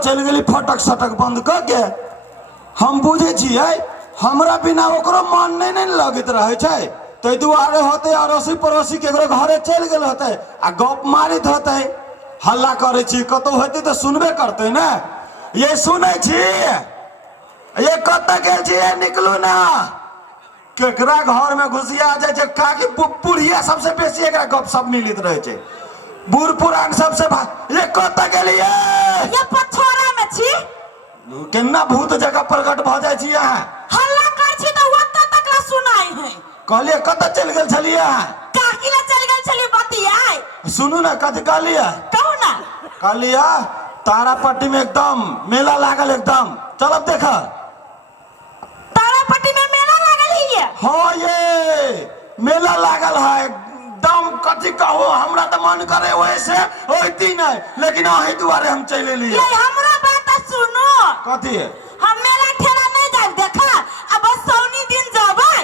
चल गई फटक सटक बंद क के। हम बुझे छिए हमरा बिना ओकरो मन नहीं लगत रहे छै, तै दुआरे होते अड़ोसी पड़ोसी केकरो घरे चल गेल होते आ गप मारित होते, हल्ला करे छी कतौ होते तो सुनबे करते ना। ये सुनै छी ये कत गेल छी, निकलू ना। केकरा घर में घुसिया जाए छै काकी बुढ़िया सबसे बेसी एकरा गप सब मिलित रहे छै, बूढ़ पुरान सबसे। ये कत गेलिए? ये पछोरा में छी। केना भूत जगह प्रकट भ जाय छी अहाँ? हल्ला कर छी त ओत्ता तक ला सुनाई है। कहलिए कत चल गेल छलिए? काकी ला चल गेल छली बतियाय। सुनू ना कथि कहलिए? कहू ना। कहलिए तारापट्टी में एकदम मेला लागल, एकदम चलब देख। तारापट्टी में मेला लागल है? हाँ ये मेला लागल है एकदम। कथि कहो हमरा त मन करे वैसे होती नहीं, लेकिन अही दुआरे हम चले लिए। ये हमरा बात सुनो। कथि? हम मेला ठेला नहीं जाब देखा, अब सौनी दिन जबै।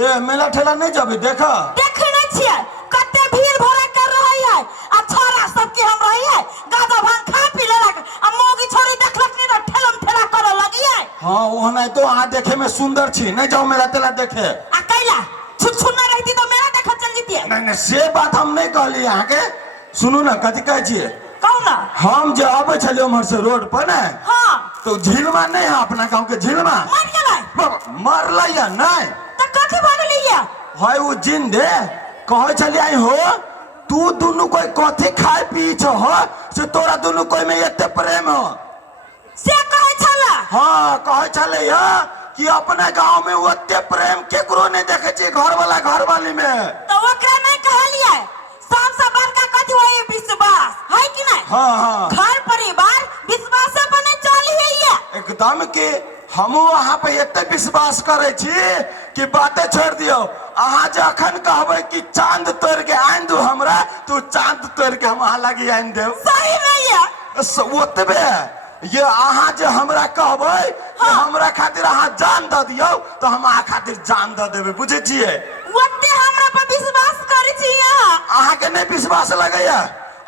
ए मेला ठेला नहीं जबी देखा? देखने छिए कते भीड़ भड़ा कर रही है, आ छोरा सब के हम रही है गादा भांग खा पी लेलक, आ मोगी छोरी देखलक नहीं तो ठेलम ठेला करे लगी है। हाँ वो नहीं तो अहाँ देखे में सुंदर छी, नहीं जाओ मेला तेला देखे। आ कैला छुछुना रहती तो मेला देख चल जीतिए। नहीं से बात हम नहीं कहली अहाँ के। सुनू ना कथि कहे छिए? कहू ना। हम जे आबे छलिए उम्हर से रोड पर ना, हाँ तो झिलमा नहीं है अपना गांव के झिलमा? मर गेलै। मरल या नहीं त कथि बनली है? है वो जिंदे। कहे छलिए हो तू दुनु कोई कथि खाए पी छ हो से तोरा दुनु कोई में एते प्रेम हो से कहे छला? हाँ कहे छले कि अपने गांव में ओते प्रेम केकरो नहीं देखे छी, घर वाला घर वाली में। तो ओकरा नहीं कहलिए सबसे बड़का कथि होई विश्वास है कि नहीं? हाँ हाँ घर परिवार विश्वास से बने चली है ये एकदम के। हमू अहाँ पे एते विश्वास करे छी कि बातें छोड़ दियो। अहाँ जखन कहबे कि चांद तोड़ के आन दू हमरा, तू चांद तोड़ के हम अहाँ लगी आन देव। सही नहीं है ओतबे ये अहाँ जे हमरा कहबे कि हमरा खातिर अहाँ जान द दियो तो हम अहाँ खातिर जान द देबे, बुझे छिए? ओते हमरा पर विश्वास करे छी अहाँ के नहीं विश्वास लगैया?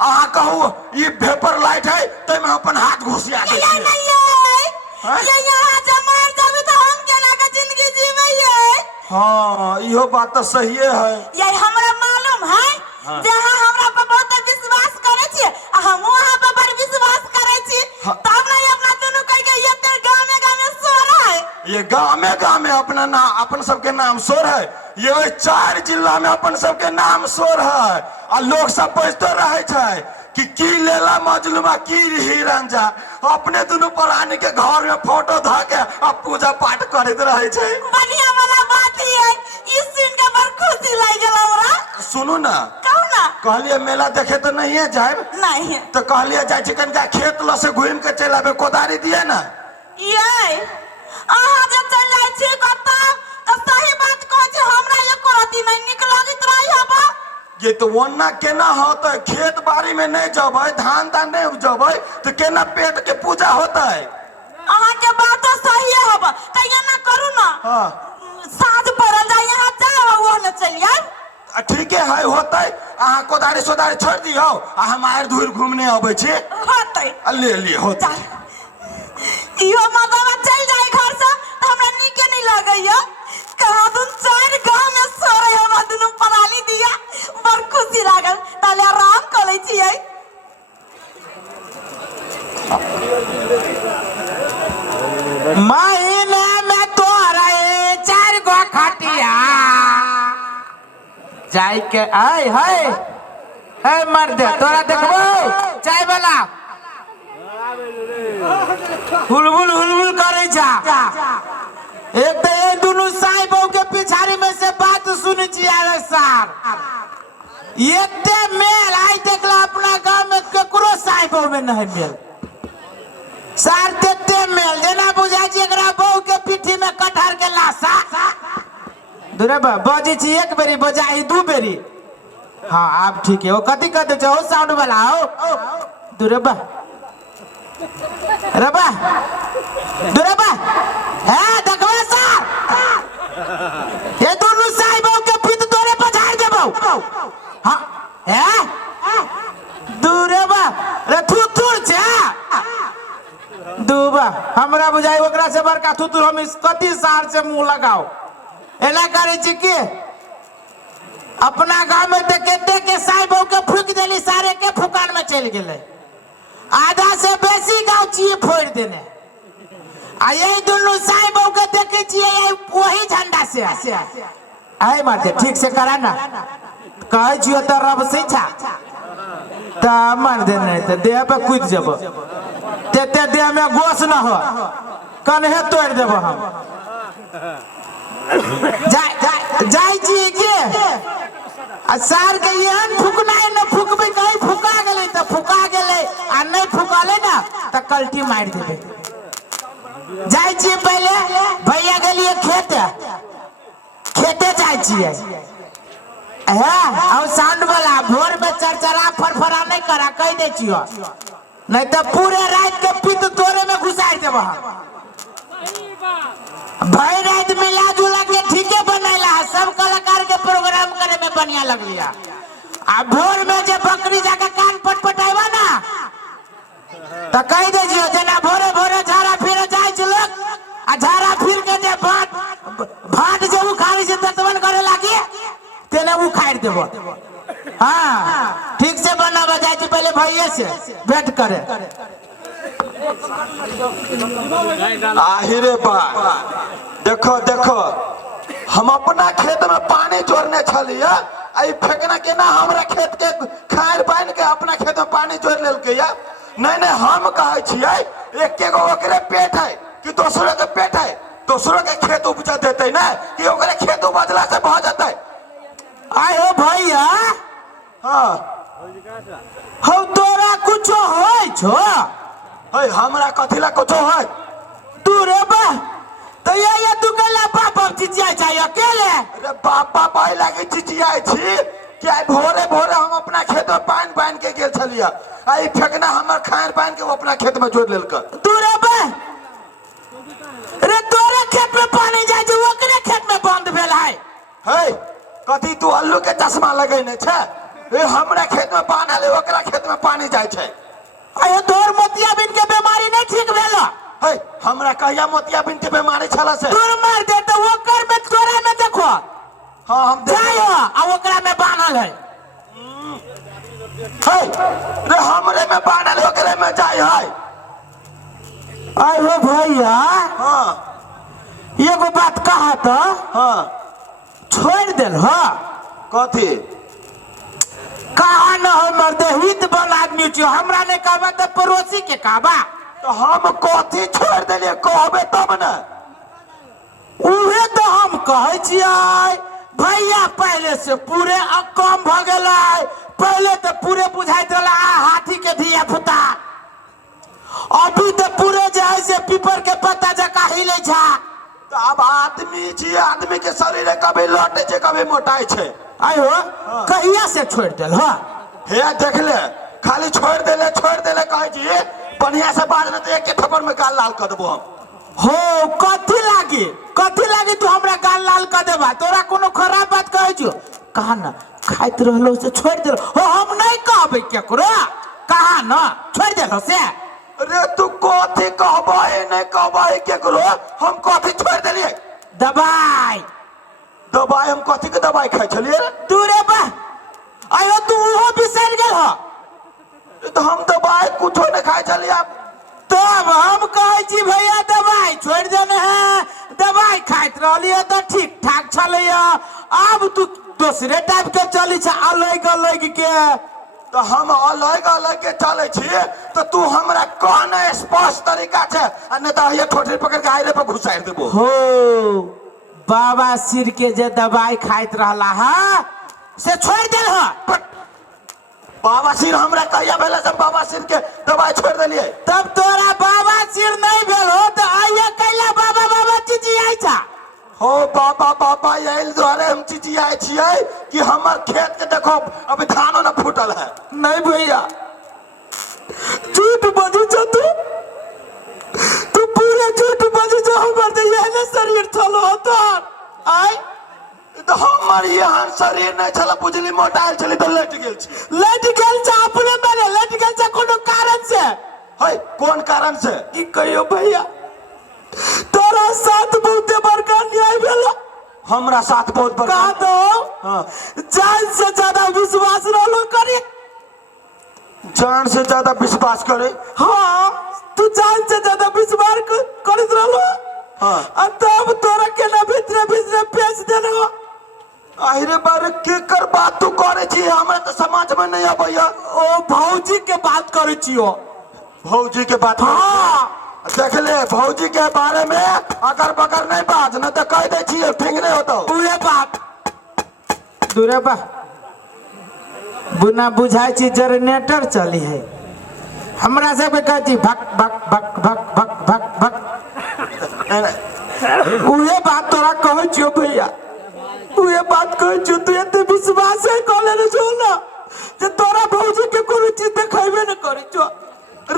अहाँ कहू ये वेपर लाइट है तो मैं अपन हाथ घुसिया दे छी। नहीं है ये यहाँ जमार जब तो हम केना के जिंदगी जीवे ये। हाँ इहो बात तो सही है। ये हमरा मालूम है जहाँ हमरा पर बहुत विश्वास करे छी, हम वहाँ पर बड़ विश्वास करे छी, तब ना अपना दोनों कह के ये तेरे गांव में सोर है। ये गाँव में अपना नाम अपन सबके नाम शोर है। ये 4 जिला में अपन सबके नाम शोर है। आ लोग सब पूछते रहे छै कि लेला मजलुमा की हिरन जा, अपने दोनों प्राणी के घर में फोटो ध के अब पूजा पाठ करते रहे छै। बढ़िया वाला बात ही है, इस दिन के बड़ खुशी लग गेल हमरा। सुनू ना कहू ना। कहलिए मेला देखे तो नहीं है जाए? नहीं है तो कहलिए जाए चिकन का खेत लो से घूम के चल आबे, कोदारी दिए ना। ये अहाँ जब चल जाए छी कतौ तो सही बात कह छी, हमरा एको रति नहीं निक लागत रही हबा। ये तो वन्ना केना होता है, खेत बाड़ी में नहीं जबै, धान दान नहीं उपजबै तो केना पेट के पूजा होता है? अहाँ के बात तो सही है हबा, कहिया ना करू ना। हाँ साँझ पड़ल जाए यहाँ जाओ वो न चलिए। ठीक है होते। अहाँ कोदारी सोदारी छोड़ दियो आ हम आर दूर घूमने आबे छी। होते ले लिए होते। इहो मदवा चल जाए घर से तो हमरा नीके नहीं लगैया। कहा तुम 4 गांव में सोरे हमरा दुनु पराली दिया, बड़ खुशी लागल। ताले आराम कर लै छियै। महीने में तोरे 4 गो खटिया जाय के आय है मर्द तोरा देखबो चाय वाला हुलहुल करे जा। एक तो ये दोनों साई बहू के पिछाड़ी में से बात सुन छिया सार। ये मेल आई देखला अपना गांव में केकरो साई बहू में नहीं मेल। सार तेते मेल जेना बुझाई छी एकरा बहू के पीठी में कटहर के लाशा। दुरेबा बजे छी एक बेरी बजाई 2 बेरी। हाँ आप ठीक है। वो कथी कहते जाओ साउंड वाला हो दुरेबा रबा दुरेबा है देखबा सार ये दोनों साई बहू के पीठ तोरे पछाड़ देबो। हाँ है दुरेबा रे थू थू छा दूबा हमरा बुझाई ओकरा से बड़का थुतुर हम इस कति सार से मुंह लगाओ एना करे छी की अपना गांव में देखते के साई बहू के फूक देली सारे के फुकान में चल गेले आधा से बेसी गांव छिए फोड़ देने आ यही दुनु साई बहू के देखे छिए वही झंडा से आए मारते ठीक से करा ना कहे छियो तो रब से छा ता मार देने तो देह पे कूद जब ते देह में गोश न हो कन्हे तोड़ देब हम जाय छी के आ सार के एहन फुकनाय न फुकबे कहीं फुका गेले त फुका गेले आ नहीं फुकाले ना त कल्टी मार देबे जाय छी पहले भैया गेलिए खेते जाय छी हां और साउंड वाला भोर में चरचरा फरफरा नहीं करा कह दे छियो नहीं तो पूरे रात के पित तोरे में घुसाई देब भाई रात मिला जुला के ठीके बनैला है सब कलाकार के प्रोग्राम करे में बढ़िया लग लिया आ भोर में जे बकरी जाके कान पटपटाइबा ना त कह दे जियो जना भोरे भोरे झाड़ा फिरे जाय छ लोग आ झाड़ा फिर के जे भाट जे उखाड़ी से तत्वन करे लागी तेने उखाड़ देबो हां ठीक से बनावा जाय छी पहले भैये से भेंट करे आहिरे बा देखो देखो हम अपना खेत में पानी जोड़ने छलिए आई फेंकना के ना हमरा खेत के खायर बांध के अपना खेत में पानी जोड़ लेलके या नहीं नहीं हम कहे छिए एक गो ओकरे पेट है कि दूसरे के पेट है दूसरे के खेत उपजा देते ना कि ओकरे खेत उपजला से भ जाते आय हो भैया हां हम तोरा कुछ होय छो है हमरा कथिला कुछ है तू रे बा तो ये तू केला बाप चिचिया जाय अकेले अरे बापा भाई लागे चिचियाई छी कि आई भोरे भोरे हम अपना खेत में पानी बांध के गेल छलिए आई फेंकना हमर खायर बांध के वो अपना खेत में जोड़ लेलक तू रे बा रे तोरे खेत में पानी जाय छै ओकरे खेत में बंद भेल है कथी तू अल्लू के चश्मा लगैने छै ए हमरा खेत में पानी ले ओकरा खेत में पानी जाय छै आयो तोर मोतियाबिंद के बीमारी नहीं ठीक भेलो है हमरा कहिया मोतियाबिंद के बीमारी छला से दूर मार दे तो ओकर में तोरा में देखो हां हम जायो आ ओकरा में बांधल है रे हमरे में बांधल ओकरे में जाय है आयो भैया हां एगो बात कहा तो हां छोड़ देल हो कथी कहा न हो मर्द हित बल आदमी छियो हमरा ने कहबा त पड़ोसी के कहबा तो हम कथी छोड़ देलिए कहबे तब न उहे तो हम कहै छियै भैया पहले से पूरे कम भ गेलै पहले तो पूरे बुझाइत रहला हाथी के धिया पुता अभी तो पूरे जे है से पीपर के पत्ता जका हिलै छा तो अब आदमी छी आदमी के शरीर कभी लौटे छै कभी मोटाई छै आयो कहिया से छोड़ देल हो हे देख ले खाली छोड़ देले कहे छी बढ़िया से बात न तो एक के थप्पड़ में गाल लाल कर देबो हम हो कथी लागी तू हमरा गाल लाल कर देबा तोरा कोनो खराब बात कहै छियो कहा न खाइत रहलो से छोड़ देल हो हम नहीं कहबै केकरो कहा न छोड़ देल से अरे तू कथी कहबै नहीं कहबै केकरो हम कथी छोड़ देलिए दवाई हम कथी के दवाई खाइ छलिए तू रे बा आयो तू हो बिसर गेल हो तो हम दवाई कुछो नहीं खाइ छलिए तब हम कहै छी भैया दवाई छोड़ देने है दवाई खाइत रहलिए तो ठीक ठाक छलैया अब तू दूसरे टाइप के चली छ अलग के तो हम अलग के चले छी तो तू हमरा कौन स्पष्ट तरीका छै आ नहीं तो ये ठोठरी पकड़ के आइरे पे घुसाइ देबो हो बाबा सिर के जे दवाई खाइत रहला है से छोड़ देल हो बाबा सिर हमरा कहिया भेले से बाबा सिर के दवाई छोड़ देलिए तब तोरा बाबा सिर नहीं भेल हो तो आइए कैला बाबा चिचियाई छा हो बाबा यही द्वारे हम चिचियाई छियै कि हमर खेत के देखो अभी धानो न फूटल है नहीं भैया झूठ बजू छ तू पूरे झूठ बजू छ हमर त यही शरीर छलो तो आई तो हमर यहाँ शरीर नहीं छला बुझली मोटाइल छली तो लट गेल छी लट गेल छ अपने माने लट गेल छ कोनो कारण से है कौन कारण से की कहियो भैया तोरा साथ बहुते बड़का न्याय भेलो हमरा साथ बहुत का बड़ा दो हाँ। जान से ज्यादा विश्वास रहलो करे जान से ज्यादा विश्वास करे हाँ तू जान से ज्यादा विश्वास करत रहलो हाँ। और तब तोरा के ना भीतर भीतर पेश देलो अरे बारे के कर बात तू करे छी हमरा तो समझ में नहीं आबैया ओ भौजी के बात करे छियो भौजी के बात हाँ देख ले भौजी के बारे में अगर बकर नहीं बात न तो कह दे छी ठीक नहीं होतो पूरे बात दूरे बा बुना बुझाई छी जनरेटर चली है हमरा सब के कहती भक भक भक भक भक भक भक उहे बात तोरा कहै छियो भैया उहे बात कहै छियो तू एते विश्वास है कले न जो ना जे तोरा भौजी के कोनो चीज देखाइबे न करै छो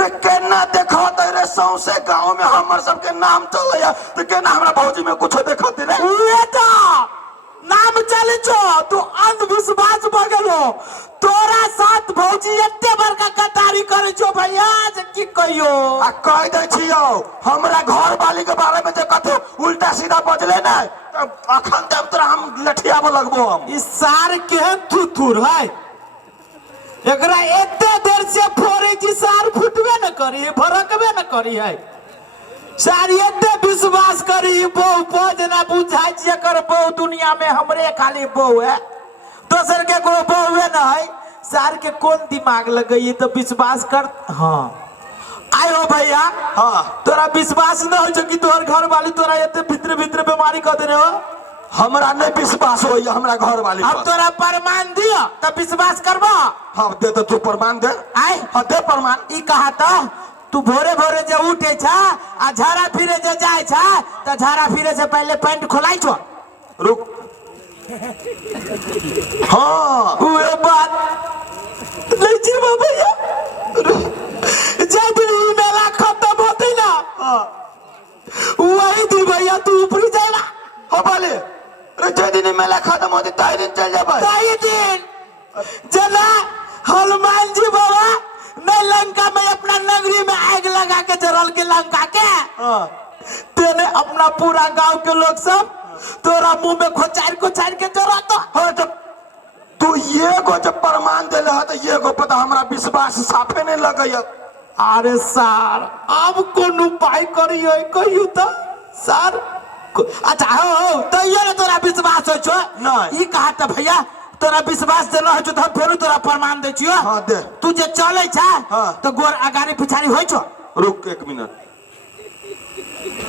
रे केना देखत रे सौसे गांव में हमर सब के नाम चलैया तो केना हमरा भौजी में कुछ देखत रे उहे तो नाम चले छो तू अंधविश्वास बगलो तोरा साथ भौजी एते बड़का कतारी करे छो भैया जे की कहियो आ कह दे छियो हमरा घर वाली के बारे में जे कथो उल्टा सीधा बजले ना अखन तब तोरा हम लठियाब लगबो हम इस सार के थुथुर है एकरा एते देर से फोड़े की सार फुटबे न करी भड़कबे न करी है सार एते विश्वास करी बहु जना बुझाई छिए कर बहु दुनिया में हमरे खाली बहु है दोसर के को बहु है न है सार के कौन दिमाग लगई तो विश्वास कर हाँ आयो भैया हाँ तोरा विश्वास न हो जो कि तोहर घर वाली तोरा एते भीतर भीतर बीमारी कर देने हो हमरा नहीं विश्वास होइया हमरा घर वाली अब तोरा प्रमाण दियो तब विश्वास करबो हाँ दे तो तू प्रमाण दे आय हाँ दे प्रमाण ई कहा तो तू भोरे भोरे जे उठे छा आ झाड़ा फिरे जे जाय छा त झाड़ा फिरे से पहले पैंट खोलाई छो रुक हाँ उहे बात ले जी भैया जब ई मेला खत्म होते ना वही दिन भैया तू ऊपरी जाएगा हो बोले रे जे दिन मेला खत्म होती ताई दिन चल जाबे ताई दिन जना हनुमान जी बाबा मैं लंका में अपना नगरी में आग लगा के जरल के लंका के तेने अपना पूरा गांव के लोग सब तोरा मुंह में खोचार के जरा तो हाँ तो तू ये को जब प्रमाण दे रहा तो ये को पता हमरा विश्वास साफे नहीं लगैया अरे सार अब कौन उपाय करियो कहियो तो सार अच्छा हो तो ये ना तोरा विश्वास हो छो नहीं ई कहा त भैया तोरा विश्वास देना हो छो तो हम फेरू तोरा प्रमाण दे छियो हाँ दे तू जे चले छा हाँ। तो गोर अगाड़ी पिछाड़ी होय छो रुक एक मिनट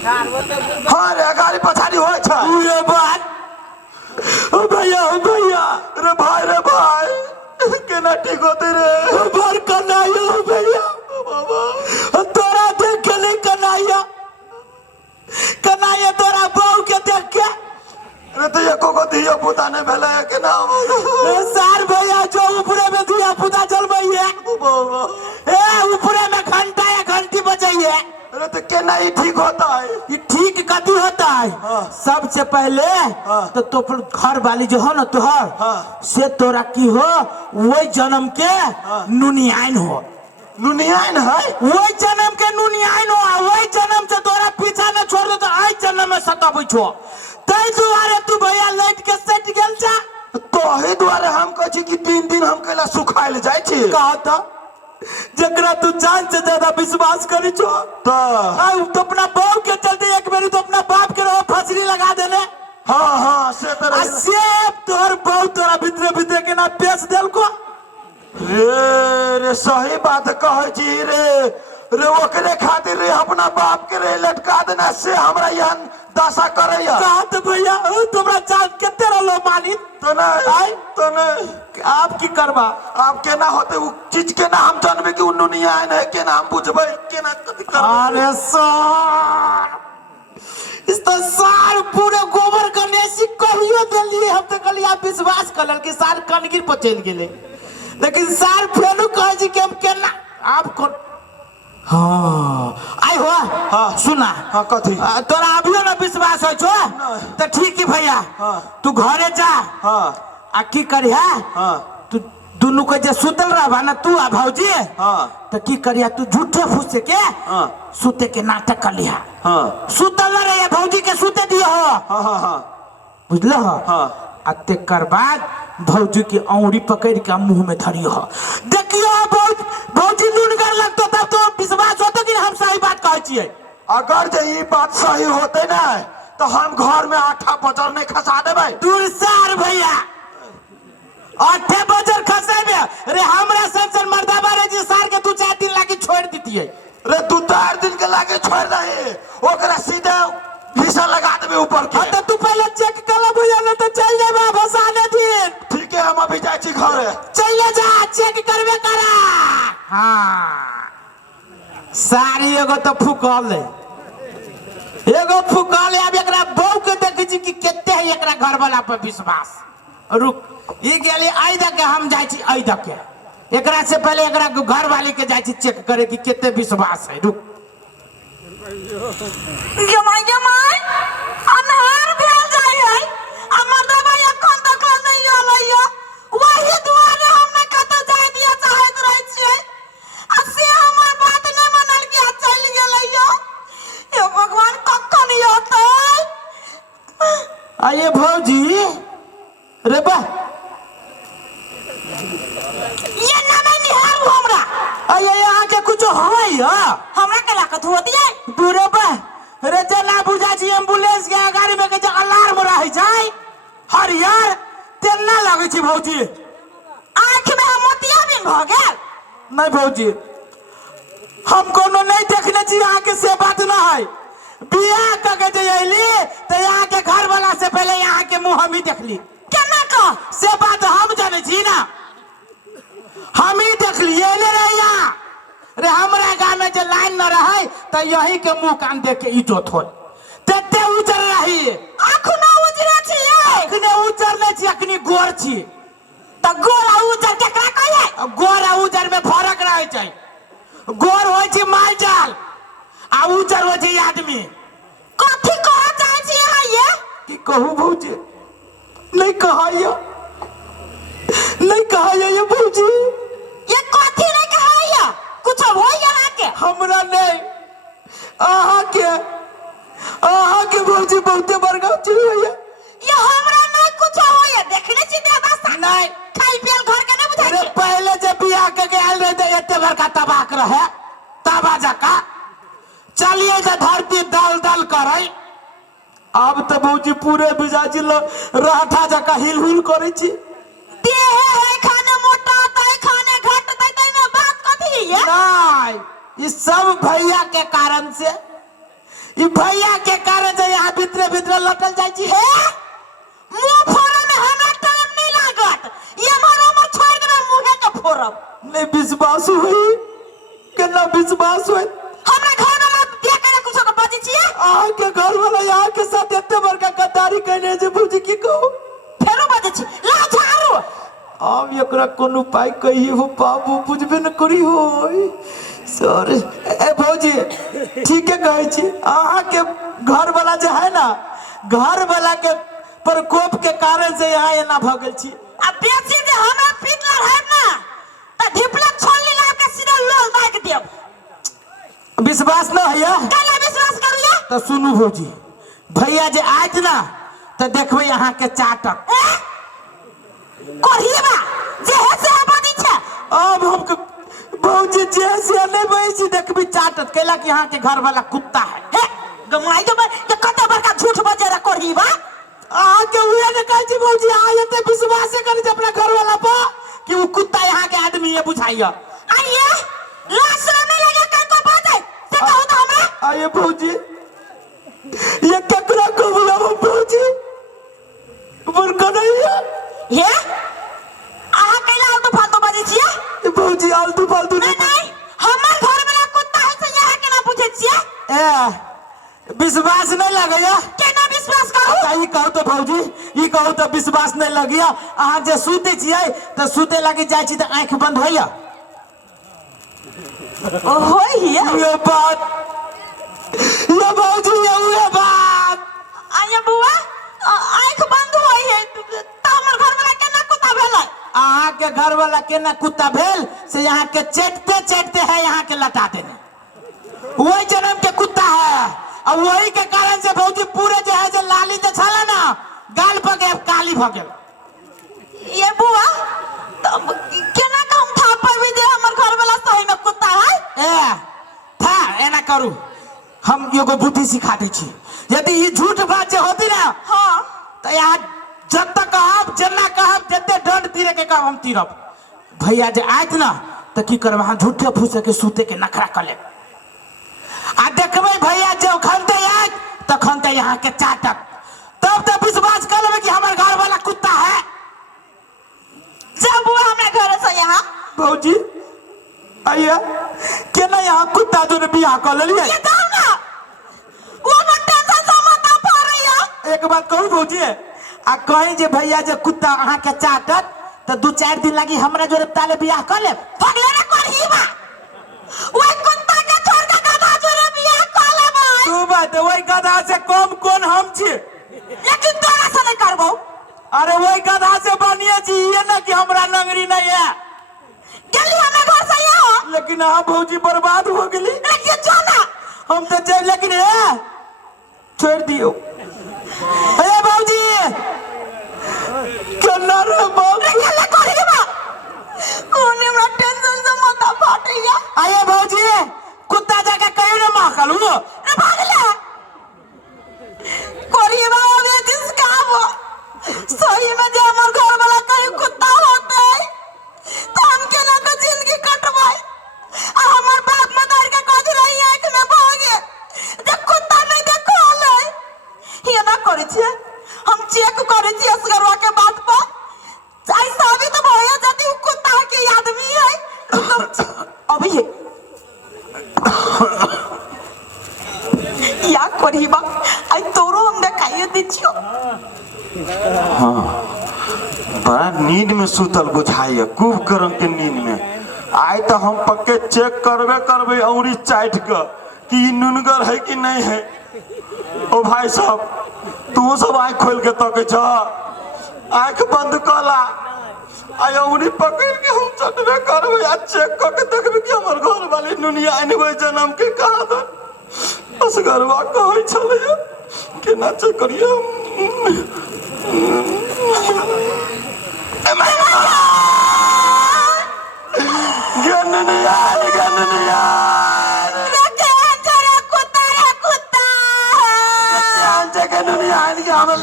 हाँ रे गाड़ी पछाड़ी होय छ उहे बात ओ भैया रे भाई केना ठीक होते रे भर कनाइया हो भैया बाबा तोरा देख के नहीं कनाइया तोरा बहू के देख के रे तो एको को दियो पुता ने भेले के ना सार भैया जो ऊपरे में दिया पुता चल भई है बाबा ए ऊपरे में घंटा या घंटी बजाई है अरे तो केना ही ठीक होता है ये ठीक कति होता है सबसे पहले तो घर वाली जो है ना तोहर से तोरा की हो वही जन्म के नुनियान हो नुनियान है वही जन्म के नुनियान हो वही जन्म से तोरा पीछा न छोड़ दो तो आई जन्म में सताबै छो तै दुआरे तू भैया लट के सट गेल छा तो ही द्वारे हम कह छी कि 3 दिन हम कैला सुखाइल जाय छी कहा था जकरा तू जान से ज्यादा विश्वास करी छो तो तो अपना बहू के चलते एक बेरी तो अपना बाप के रहो फसली लगा देने हाँ से तरह सेब तोहर बहू तोरा भीतरे के ना पेश देल को रे सही बात कहे छी रे ओकरे खातिर रे अपना बाप के रे लटका देना से हमरा यहाँ दशा करैया कहत भैया तोरा जान केते रहलो मालिक तो ना तो ना आप की करबा आप केना होते उ चीज केना हम जानबे कि उ नुनियान है केना हम बुझबै केना कथि करबै अरे सार इस तो सार पूरे गोबर गणेशी कहियो देलिए हम तो कहलिए आप विश्वास कर कि सार कनगिर पर चल गेले लेकिन सार फेनु कहे जी कि हम केना आप कौन हाँ आई हो हाँ सुना हाँ कथी तोरा अभियो ना विश्वास हो छो तो ठीक है भैया हाँ तू घरे जा हाँ आ की करिया हाँ तू दुनू के जे सुतल रहबा ना तू आ भौजी हाँ तो की करिया तू झूठे फूसे के हाँ सुते के नाटक कर लिया हाँ सुतल न रहे भौजी के सुते दियो हो हाँ हाँ हाँ बुझल हो हाँ आ तेकर बाद भौजी की औंरी पकड़ के मुंह में धरियो हो देखियो भौजी नून कर लगतो तब तो विश्वास होतो कि हम सही बात कहै छियै अगर जे ई बात सही होते ना तो हम घर में आठा बजर नहीं खसा देबै दुरसार भैया 8 बजर खसेबे रे हमरा संसन मर्दाबा रजिस्ट्रार के 2-4 दिन लागी छोड़ दीतिए रे 2-4 दिन के लागे छोड़ दे ओकरा सीधे हिस्सा लगा देबे ऊपर के तो तू पहले चेक कर ले भैया न तो चल जेबा भसाने दिन ठीक है हम अभी जाय छी घर चल जा चेक करबे करा हां सारी एगो तो फुकल है एगो फुकल है अब एकरा बहू के देखै छी कि केते है एकरा घर वाला पर विश्वास रुक ई गेली आई द के हम जाय छी आई द के एकरा से पहले एकरा घर वाले के जाय छी चेक करे कि केते विश्वास है रुक जमाई अनहार भेल जाय है हमर दबाई अखन तक नहीं आलैया वही दुआरे हम न कत जाय दिया चाहत रहै छियै आ से हमर बात न मानल के चल गेलैया हे भगवान कखन होतै आये भौजी रे बा ये ना मैं निहार हमरा आये यहाँ के कुछ होय हमरा के लागत हो दिए दूरे बा रे जना बुझा छी एम्बुलेंस के गाड़ी में के जे अलार्म रहै छै हरियर तेल ना लगै छी भौजी आँख में मोतिया बिन भ गेल नहीं भौजी हम कोनो नहीं देखने छी यहाँ के से बात ना है बियाह क के जे अइली तो यहाँ के घर वाला से पहले यहाँ के मुंह हम ही देखली केना का से बात हम जाने छी ना हम ही देखलिए ले रहिया रे हमरा गांव में जे लाइन न रहे तो यही के मुंह कान देख के इज्जत हो तते उजर रही अखनो उजरा छी अखने उजर नहीं छी अखनी गोर छी त गोरा उजर केकरा कहै गोर आ उजर में फर्क रहे छै गोर होय छी माल जाल आ उजर होय छी आदमी कथि कह चाहै छी अहाँ ये की कहू भौजी नहीं कहैया नहीं कहैया ये भौजी ये कथि नहीं कहैया कुछ होय यहाँ के हमरा नहीं आहा के भौजी बहुते बड़का चीज होय ये हमरा नहीं कुछ होय देखने छी देवता नहीं खाई पियल घर के नहीं बुझाई अरे पहले जब बियाह के आयल रहे तो एते बड़का तबाक रहे तबा जका चलिए जे धरती दल दल करे अब तो भौजी पूरे बिजाजी राठा जका हिल हुल करे छी देह है खाने मोटा तय खाने घट तय में बात कथि है नहीं इस सब भैया के कारण से ई भैया के कारण से यहाँ भीतर भीतर लटल जाय छी हे मुंह फोड़े में हमरा टाइम नहीं लागत ये मारो छोड़ के मुंह के फोड़ब नहीं विश्वास हुई केना विश्वास हुई हमरा घर वाला देख के कुछ को बजै छियै आहा के घर वाला यहाँ के साथ एते बड़का गद्दारी करने जे भौजी की कहू फेरो बजै छी ला झाड़ू अब एकरा कोनो उपाय कहिए हो बाबू बुझबे न करी होय सॉरी ए भौजी ठीक है कहै छी अहाँ के घर वाला जे है ना घर वाला के प्रकोप के कारण से यहाँ एना भ गेल छी अब बेसी जे हमरा पीटला है ना त ढिपला छोलनी ला के सीधा लोल दाग देब विश्वास न है काला विश्वास करिया तो सुनू भौजी भैया जे आइत ना तो देखबै यहाँ के चाटक करिएबा जे है से बदी छै अब हम भौजी जे से नहीं बई छी देखबै चाटक कैला कि यहाँ के घर वाला कुत्ता है हे गमाई के कते बड़का झूठ बजे रे करिएबा अहाँ के उहे ने कहै छी भौजी अहाँ एते विश्वास करे अपना घर वाला पर कि वो कुत्ता यहाँ के आदमी है बुझाइया आइए लाश नहीं लगे कन को बाजे से कहू तो हमरा आइए भौजी ये ककरा को बुलाओ भौजी बड़का नहीं है हे आहा कैला आलतू फालतू बजे छियै भौजी आलतू फालतू नहीं हमर घर वाला कुत्ता है से यहाँ के ना पूछे छियै ए विश्वास नहीं लगैया केना विश्वास करू अच्छा ई कहू तो भौजी ई कहू तो विश्वास नहीं लगिया अहाँ जे सुते छियै तो सुते लगी जाय छी तो आंख बंद होइया होय हिया ये बात ये भौजी ये बात आइए बुआ आंख बंद होई है त हमर घर वाला केना कुत्ता भेलै अहाँ के घर वाला के ना कुत्ता भेल से यहाँ के चटते चटते है यहाँ के लटा देने वही जन्म के कुत्ता है और वही के कारण से भौजी पूरे जो है जो लाली जो छला ना गाल पके काली भगे ये बुआ तब केना काम था पर भी जे हमर घर वाला सही में कुत्ता है ए था एना करू हम एगो बुद्धि सिखा दै छी यदि ई झूठ बात जे होती ना हां तो यहाँ जब तक कहब जना कहब जते दंड तीरे के कहब हम तीरब भैया जे आइत ना तो की करब हां झूठे फूसे के सूते के नखरा कर ले आ देखबै भैया जे खनते आइत तो खनते यहाँ के चाटक तब तो विश्वास कर लेबै कि हमर घर वाला कुत्ता है जब बुआ हमरा घर से यहाँ भौजी आइया केना यहाँ कुत्ता जो बियाह कर लेलिए ये दाम ना वो न टेंशन से माथा फाड़िया एक बात कहूं भौजी आ कहीं जे भैया जे कुत्ता अहाँ के चाटत तो 2-4 दिन लगी हमरा जोरे ताले बियाह कर ले पगले ना करही बा वो कुत्ता के छोड़ के गधा जोरे बियाह कर लेबै तू बात वही गधा से कम कौन हम छी लेकिन तोरा से नहीं करबो अरे वही गधा से बनिए छी ये ना कि हमरा नंगरी नहीं है गेली हमरा घर से यहाँ लेकिन हाँ भौजी बर्बाद हो गेली लेकिन जो ना हम तो चल लेकिन है छोड़ दियो ए भौजी केना रे बाप लेकिन करही बा कोने हमरा टेंशन से माथा फाड़िया आये भौजी कुत्ता जाके कहियो ना महकल हो रे भागले करही बा अबे जिसका वो सही में जे हमर घर वाला कहीं कुत्ता होते तो हम केना के जिंदगी कटवाई आ हमर बाप मदार के कह रही आंख में भागे जे कुत्ता नहीं देखो ले ये ना करे छे हम चेक करे छी असगरवा के बात पर चाहे साबित भइया जदी उ कुत्ता के आदमी है तो अभी है या करही बा आई तोरो हम देखाइए दी छियो बड़ा नींद में सुतल बुझाइए खूब करम के नींद में आए तो हम पक्के चेक करबे औरी चाट के कि नुनगर है कि नहीं है ओ भाई साहब तू सब आँख खोल के तके छ आँख बंद कला आय औरी पकड़ के हम चटबे करबे आ चेक करके देखबे कि हमर घर वाली नुनिया आनबे जन्म के कहा दो असगरवा कहै छले केना चेक करिए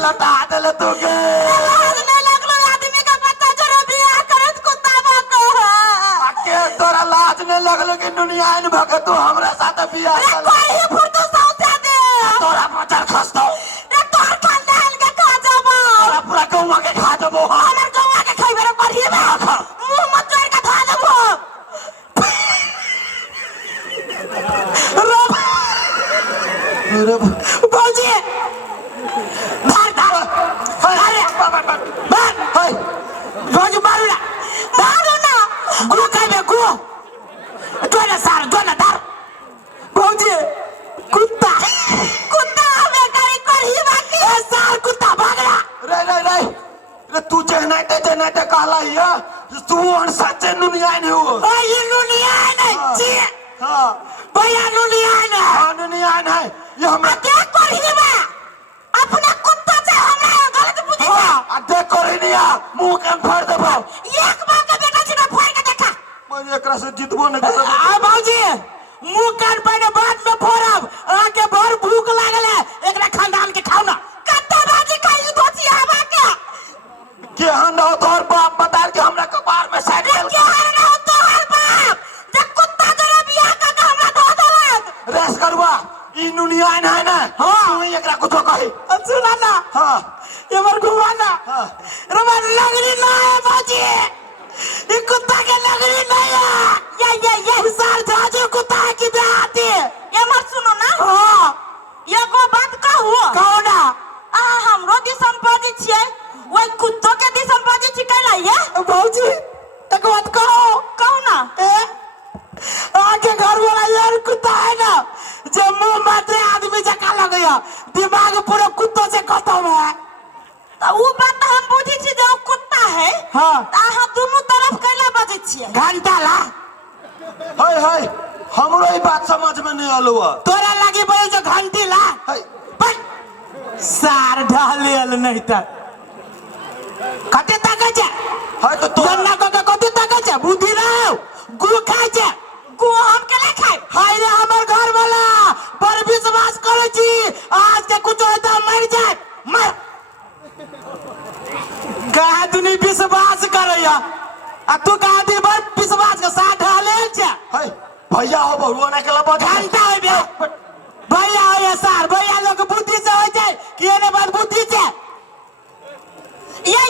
लटा दे तो के तोरा लाज नहीं लगल कि दुनिया आइन भके तू हमरा साथ बियाह कर तोरा मचर खस्तो तोर खानदान के खा जाबो तोरा पूरा गौवा के खा देबो हमर गौवा के खइबे रे बढ़िए बा मुंह मत जोड़ के खा देबो भौजी धार धार अरे बात होय भौजी मारू ना गु कहबे गु तोरा सार दोना दार भौजी कुत्ता हमें करी करही बाकी ए सार कुत्ता भागला रे तू जहनाते कहला हिया तू अन सच्चे दुनिया नहीं हो ओ ये दुनिया नहीं छी हां भैया दुनिया नहीं हां दुनिया नहीं ये हम क्या करही बा अपना कुत्ता से हमरा गलत बुझी हां अदे करे निया मुंह के फाड़ देबो एक बार के बेटा छिना फाड़ के देखा मैं एकरा से जितबो नहीं करब आ भौजी मुंह कान पहले बाद में फोड़ब आके भर भूख लागल है एकरा खानदान के खाओ ना कत्ता बाजी खाई धोती आवा के हन हो तोर बाप बता के हमरा कपार में साइड के हन हो तोहर बाप जे कुत्ता जरा बियाह का हमरा धो देलक रेस करवा ई दुनिया नहीं ना हां तू एकरा कुछ कही सुना ना हां ये मर घुमाना हां रमन लगरी ना है भौजी ये कुत्ता के लगरी नहीं है ये सार जाजू कुत्ता की आती ये मत सुनो ना हां ये को बात कहू कहो ना आ हमरो दिसम बाजी छियै ओइ कुत्तो के दिसम बाजी छिकैला ये भौजी एक बात कहो ना ए आके घर वाला यार कुत्ता है ना जो मुंह मात्र आदमी जका लगया दिमाग पूरा कुत्तों से खत्म है तो वो बात हम बुझी छी जो कुत्ता है हां ता हम दोनों तरफ खोजे छिए घंटा ला है हमरो ई बात समझ में नहीं आलो तोरा लगी बोले जो घंटी ला है सार ढाले अल नहीं तक कते तक छै है तो तो गन्ना को कते तक छै बुद्धि रहो गु खाय छै गु हम के ले खाय हाय रे हमर घर वाला पर विश्वास करे छी आज के कुछ होता मर जाए मर कहा तूने विश्वास करैया आ तू कहा दी बार विश्वास के साथ ढाले छै है भैया हो बरुआ ना के ला घंटा हो बे भैया हो या सार भैया लोग बुद्धि से हो जाए कि एने बात बुद्धि छै ये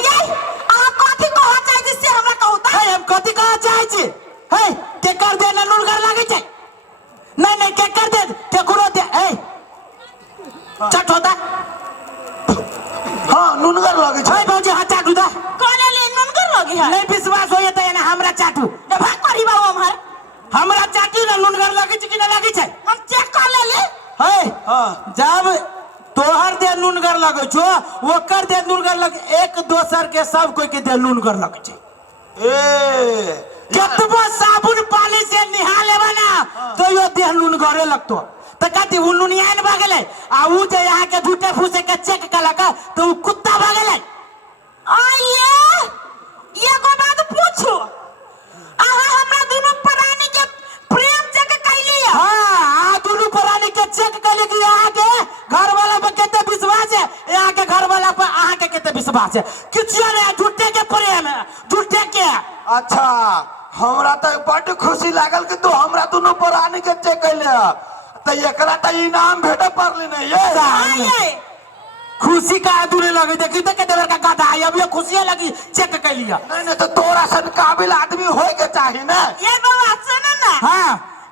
आ कथि कह चाहि छी से हमरा कहू त है हम कथि कह चाहे छी है के कर दे ना लुलगर लागे छै नहीं के कर दे के गुरो दे है चट होता हां नुनगर लगे छै है भौजी हाथ चाटू दा कोने ले ननकर लगी है नहीं विश्वास होय त एना हमरा चाटू ए भाग करी बाबू हमर हमरा चाटू ना लुलगर लागे छै कि ना लागे छै हम चेक कर ले है हां जब तोहर दे नुनगर लगे छो ओकर दे नुनगर लगे एक दोसर के सब कोई के दे नुनगर लगे छै ए केतबो साबुन पानी से निहा लेबा ना तो यो देह नुनगरे लगतो त कथि उ नुनिया न भागले आ उ जे यहाँ के झूठे फूसे के चेक कलक तो उ कुत्ता भागले ये को बात पूछो आहा हमरा दोनों प्राणी के प्रेम चेक कैली है हां आ दुनु प्राणी के चेक कैले कि यहाँ के घर वाला पे केते विश्वास है यहाँ के घर वाला पे अहाँ के केते विश्वास है किछो नहीं झूठे के प्रेम है झूठे के अच्छा हमरा त बड़ खुशी लागल कि तू हमरा दोनों प्राणी के चेक कैले त एकरा त इनाम भेटे पड़ली नहीं ये खुशी का अधूरे लगे देखी तो केते का गाधा है अब ये खुशी लगी चेक कर लिया नहीं तो तोरा सन काबिल आदमी होए के चाहिए ना ये बाबा सुनो ना हां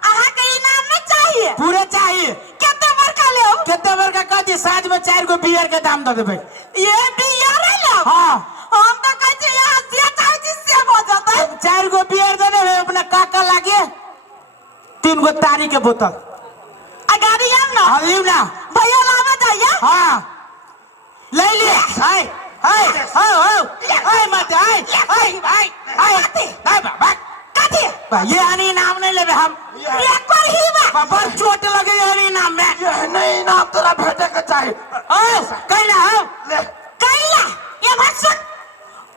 आहा के इनाम नहीं चाहिए पूरे चाहिए केते बड़का ले केते बड़का कथी साँझ में 4 गो बियर के दाम दे देबे ये बियर ले हां हम तो कहै छी यहाँ से चाहे छी से हो जाता 4 गो बियर दे देबे अपना काका लागे 3 गो तारी के बोतल आ गाड़ी आम ना हलीम ना भैया लावा जाइए हां ले ले हाय हाय हाय मत हाय हाय हाय बाबा कथि ये हनी नाम नहीं लेबे हम एक पर ही बा बाबा चोट लगे हनी नाम में ये नहीं इनाम तोरा भेटे के चाहिए ओ कहला हो ले कैला ये बात सुन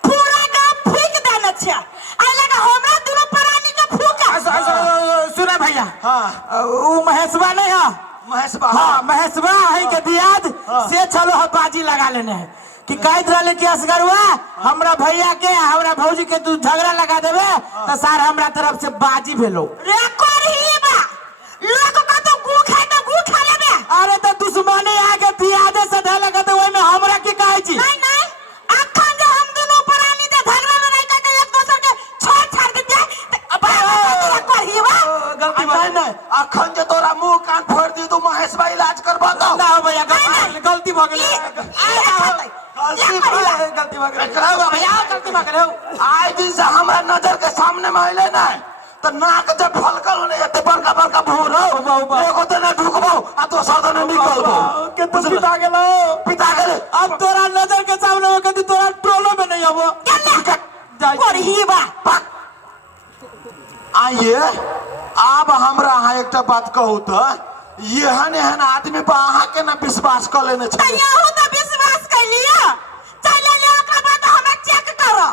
पूरा गांव फूक देना छै आ लगा हमरा दोनों प्राणी के फूका सुना भैया हां उ महेशवा नहीं है महेश बा हाँ महेशवा है के दियाद से चलो हम बाजी लगा लेने हैं कि कहत रहले कि असगरुआ हमरा भैया के हमरा भौजी के तू झगड़ा लगा देबे तो सार हमरा तरफ से बाजी भेलो रे कर ही बा लोग का तो गु खाए तो गु खा लेबे अरे तो दुश्मनी आके दियादे से धले के तो ओइ में हमरा की कहै छी नहीं अखन जे हम दोनों प्राणी दे झगड़ा में नहीं के एक दूसरे के छोड़ देते अब कर ही बा गलती नहीं अखन जे तोरा मुंह कान फोड़ दी तू महेश भाई इलाज करबा दो ना भैया गलती भ गेलै गलती भ गेलै भैया गलती भ गेलै आज दिन से हमरा नजर के सामने में आइले ना तो नाक जब फलकल होने एते बड़का बड़का भूर हो एगो तो ना ढुकबो आ तो सदन निकलबो के तो पिता गेलो पिता गेले अब तोरा नजर के सामने में कदी तोरा टोलो में नहीं आबो कर ही बा आइए अब हमरा अहाँ एकटा बात कहू तो एहन एहन आदमी पर अहाँ के ना विश्वास कर लेने छै तैयाहू तो विश्वास कर लिया चल ले ओकरा बाद हमें चेक करो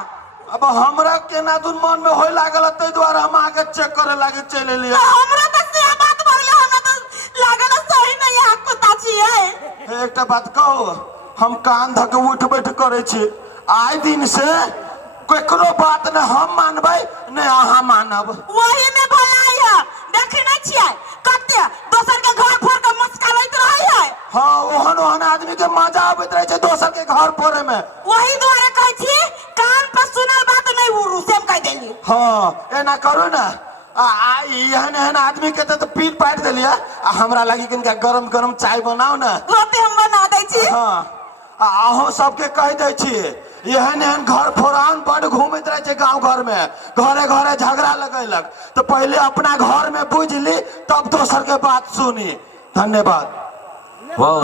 अब हमरा केना दुन मन में होय लागल तै द्वारा हम आगे चेक करे लागे चले लिए तो हमरा तो से बात बोलियो हमरा तो लागल सही नहीं है कुत्ता छिए एकटा बात कहू हम कान धक उठ बैठ करे छी आइ दिन से केकरो बात ने हम मानबै ने अहाँ मानब वही में भलाई है देखे नहीं छिए कते दोसर के घर फोड़ के मस्कावैत रही है हाँ ओहन आदमी के मजा आबैत रहे छै दोसर के घर फोड़े में वही द्वारा कहै छी कान पर सुनल बात नहीं उड़ू से हम कह देली हाँ एना करू ना एहन एहन आदमी के तो पीट पाट देलिए आ हमरा लगी कनिका गरम गरम चाय बनाओ ना रोटी हम बना दै छी हाँ अहों सबके कह दै छियै एहन एहन घर फोरान बड़ घूमैत रहे छै गाँव घर में घरे घरे झगड़ा लगेलक तो पहले अपना घर में बुझ ली तब दोसर के बात सुनी धन्यवाद।